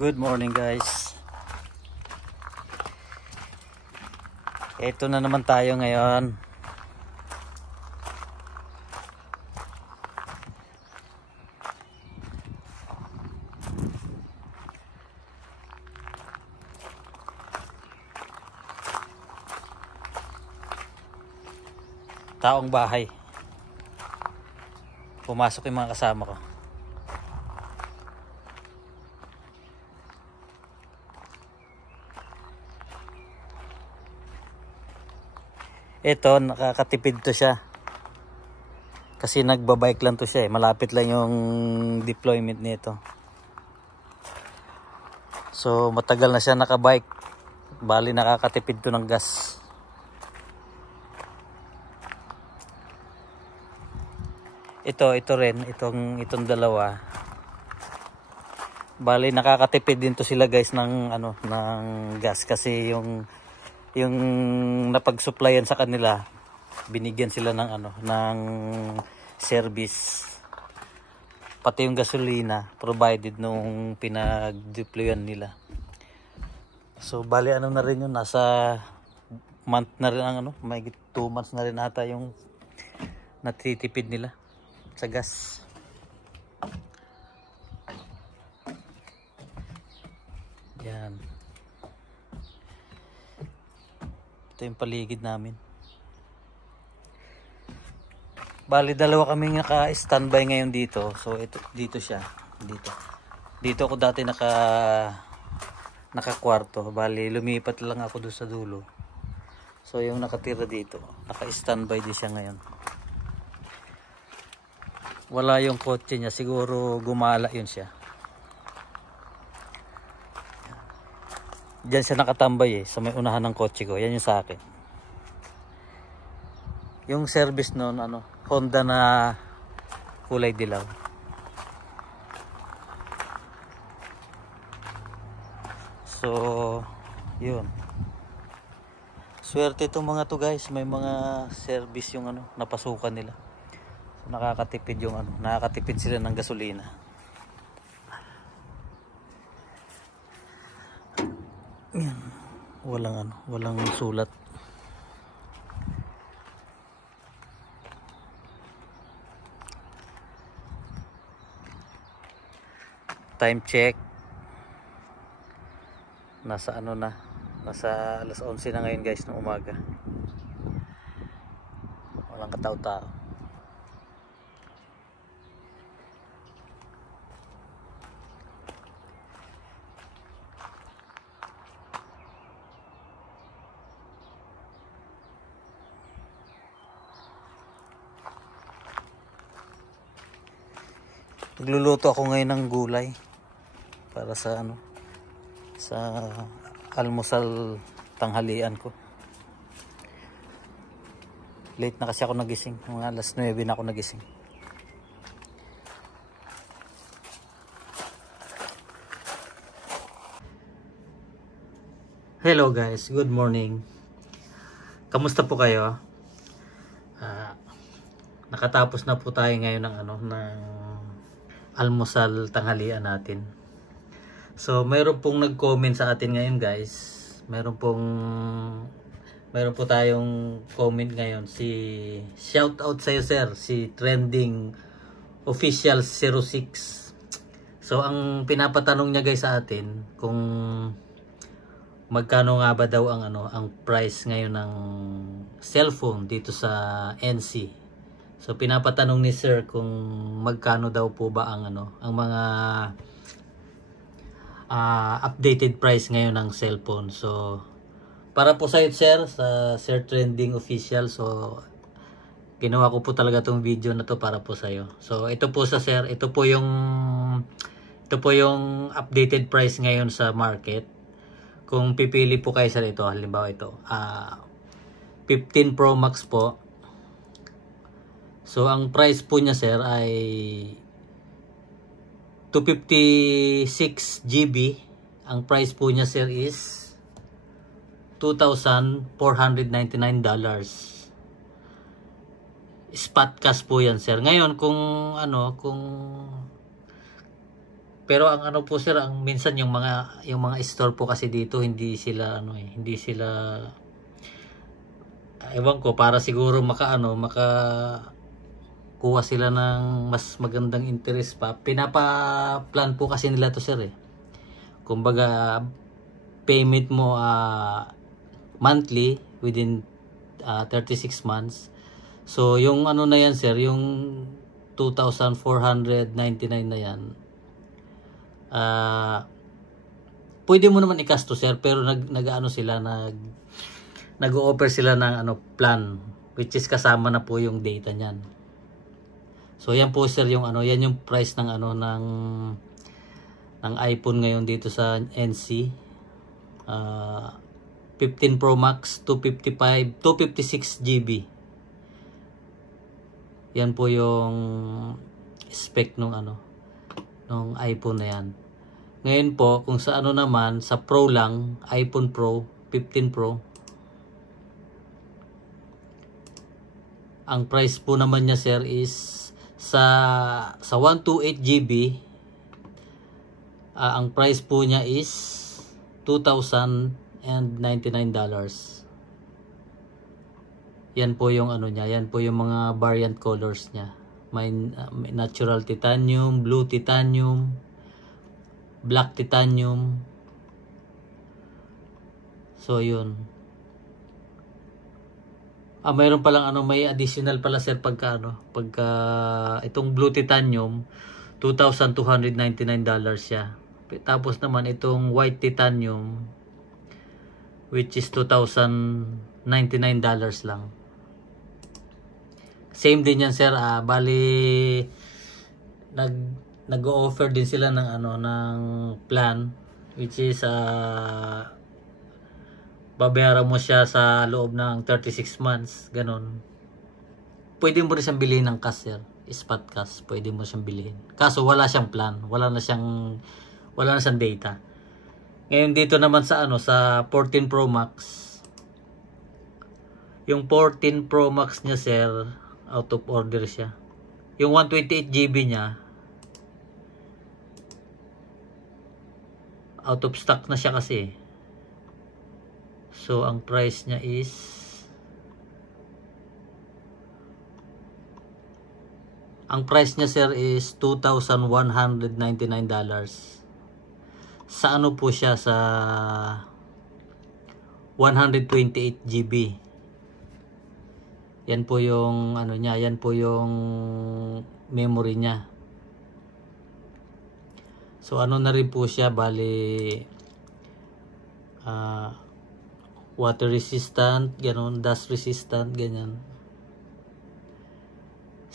Good morning guys. Ito na naman tayo ngayon. Taong bahay. Pumasok yung mga kasama ko. Ito, nakakatipid to siya. Kasi nagbabike lang to siya eh. Malapit lang yung deployment nito. So, matagal na siya nakabike. Bali, nakakatipid to ng gas. Ito rin. Itong dalawa. Bali, nakakatipid din to sila guys ng, ng gas. Kasi yung napag-supplyan sa kanila, binigyan sila ng service, pati yung gasolina provided nung pinag-deployan nila. So bali na rin yun, nasa month na rin ang may 2 months na rin ata yung natitipid nila sa gas. Yan. Ito yung paligid namin. Bali, dalawa kaming naka-standby ngayon dito. So, dito siya. Dito ako dati naka-kwarto. Bali, lumipat lang ako doon sa dulo. So, yung nakatira dito, naka-standby din siya ngayon. Wala yung kotse niya. Siguro gumala yun siya. Diyan siya nakatambay sa may unahan ng kotse ko. Yan yung sa akin. Yung service noon, Honda na kulay dilaw. So, yun. Swerte itong mga to guys. May mga service yung napasukan nila. So, nakakatipid nakakatipid sila ng gasolina. Yan. Walang sulat. Time check. Nasa nasa alas 11 na ngayon guys ng umaga. Walang katao-tao. Nagluluto ako ngayon ng gulay para sa sa almusal tanghalian ko. Late na kasi ako nagising, mga alas 9 na ako nagising. Hello guys, good morning. Kamusta po kayo? Nakatapos na po tayo ngayon ng almusal tanghalian natin. So mayroon pong nag-comment sa atin ngayon guys. Mayroon po tayong comment ngayon. Shout out sa iyo sir, si Trending Official 06. So ang pinapatanong niya guys sa atin kung magkano nga ba daw ang price ngayon ng cellphone dito sa NC. So pinapatanong ni sir kung magkano daw po ba ang mga updated price ngayon ng cellphone. So para po sa sir, sa Sir Trending Official, so ginawa ko po talaga tong video na to para po sa iyo. So ito po sa sir, ito po yung updated price ngayon sa market. Kung pipili po kayo sir, ito halimbawa ito 15 Pro Max po. So ang price po niya sir ay 256 GB. Ang price po niya sir is $2,499. Spot cash po yan sir. Ngayon kung Pero ang ano po sir, ang minsan yung mga store po kasi dito hindi sila hindi sila, ewan ko, para siguro maka kuha sila ng mas magandang interest pa. Pinapa-plan po kasi nila to sir eh. Kumbaga payment mo monthly within 36 months. So yung ano na yan sir, yung 2,499 na yan, pwede mo naman i-cash to sir, pero nag-o-offer sila ng plan, which is kasama na po yung data niyan. So yan po sir yung yan yung price ng ng iPhone ngayon dito sa NC. 15 Pro Max 256 GB. Yan po yung spec nung nung iPhone na yan. Ngayon po, kung sa naman, sa Pro lang, iPhone Pro, 15 Pro, ang price po naman niya sir is sa 128 GB, ang price po niya is $2,099. Yan po yung niya, yan po yung mga variant colors niya. May natural titanium, blue titanium, black titanium. So yun. Mayroon pa lang may additional pala sir pagka itong blue titanium, $2,299 siya. Tapos naman itong white titanium, which is $2,099 lang. Same din yan sir. Bali nag-o-offer din sila ng ng plan, which is babayaran mo siya sa loob ng 36 months, ganun. Pwede mo rin siyang bilhin ng cash sir, spot cash, pwede mo siyang bilhin. Kaso wala siyang plan, wala na siyang data. Ngayon dito naman sa sa 14 Pro Max. Yung 14 Pro Max niya sir, out of order siya. Yung 128 GB niya, out of stock na siya kasi. So ang price niya is sir is $2,199. Sa po siya, sa 128 GB. Yan po yung niya, yan po yung memory niya. So na rin po siya, bali water resistant, ganun, dust resistant, ganyan.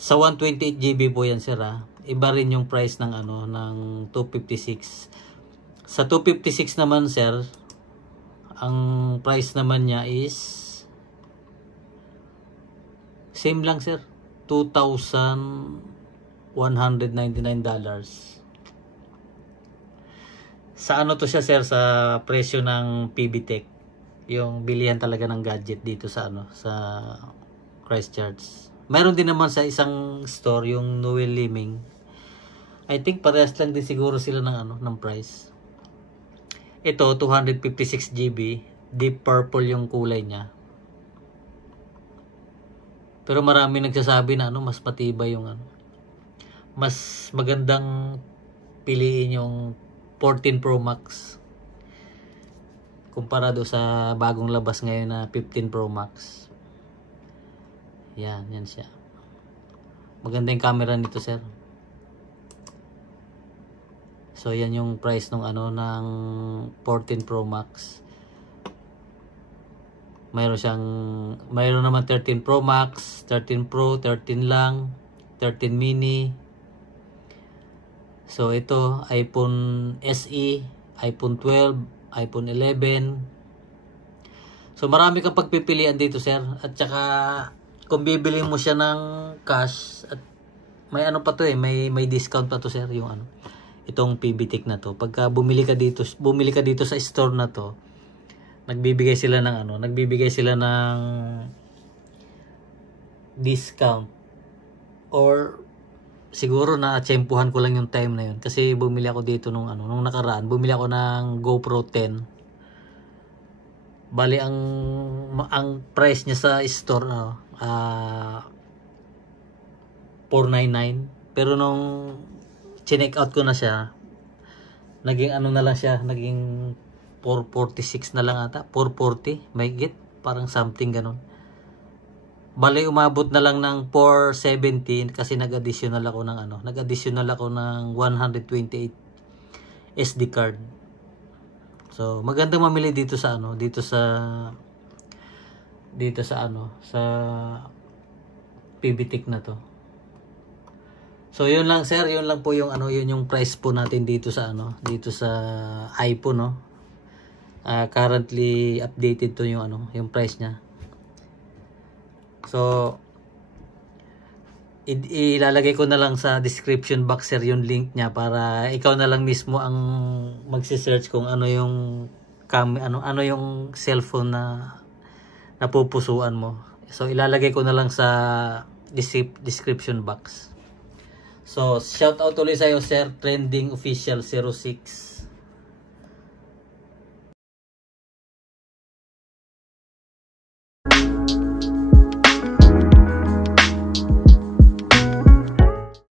Sa 128 GB po yan sir iba rin yung price ng ng 256. Sa 256 naman sir, ang price naman niya is same lang sir, $2,199. Sa to siya sir, sa presyo ng PBTech, yung bilihan talaga ng gadget dito sa sa Christchurch. Mayroon din naman sa isang store, yung Noel Liming. I think parehas lang din siguro sila ng ng price. Ito 256 GB, deep purple yung kulay niya. Pero marami nagsasabi na mas matibay yung mas magandang piliin yung 14 Pro Max kumpara sa bagong labas ngayon na 15 Pro Max. Yan siya. Maganda yung camera nito sir. So yan yung price ng ng 14 Pro Max. Mayroon naman 13 Pro Max, 13 Pro, 13 lang, 13 mini. So ito, iPhone SE, iPhone 12, iPhone 11. So marami kang pagpipilian dito sir. At saka kung bibili mo siya ng cash, at may pa to may discount pa to sir, yung itong PBTech na to. Pagka bumili ka dito sa store na to, nagbibigay sila ng discount or siguro na tsempuhan ko lang yung time na yun kasi bumili ako dito nung nakaraan, bumili ako ng GoPro 10. Bali ang price niya sa store 499, pero nung check out ko na siya, naging na lang siya, naging 446 na lang ata, 440 may git, parang something ganun. Bali umabot na lang ng 470 kasi nag-additional ako ng nag-additional ako ng 128 SD card. So maganda mamili dito sa sa PBTech na to. So yun lang sir, yun lang po yung yun yung price po natin dito sa dito sa iPhone, no. Currently updated to yung yung price niya. So ilalagay ko na lang sa description box sir yung link niya para ikaw na lang mismo ang magse-search kung ano yung yung cellphone na napupusuan mo. So ilalagay ko na lang sa description box. So shout out ulit sa iyo sir, Trending Official 06.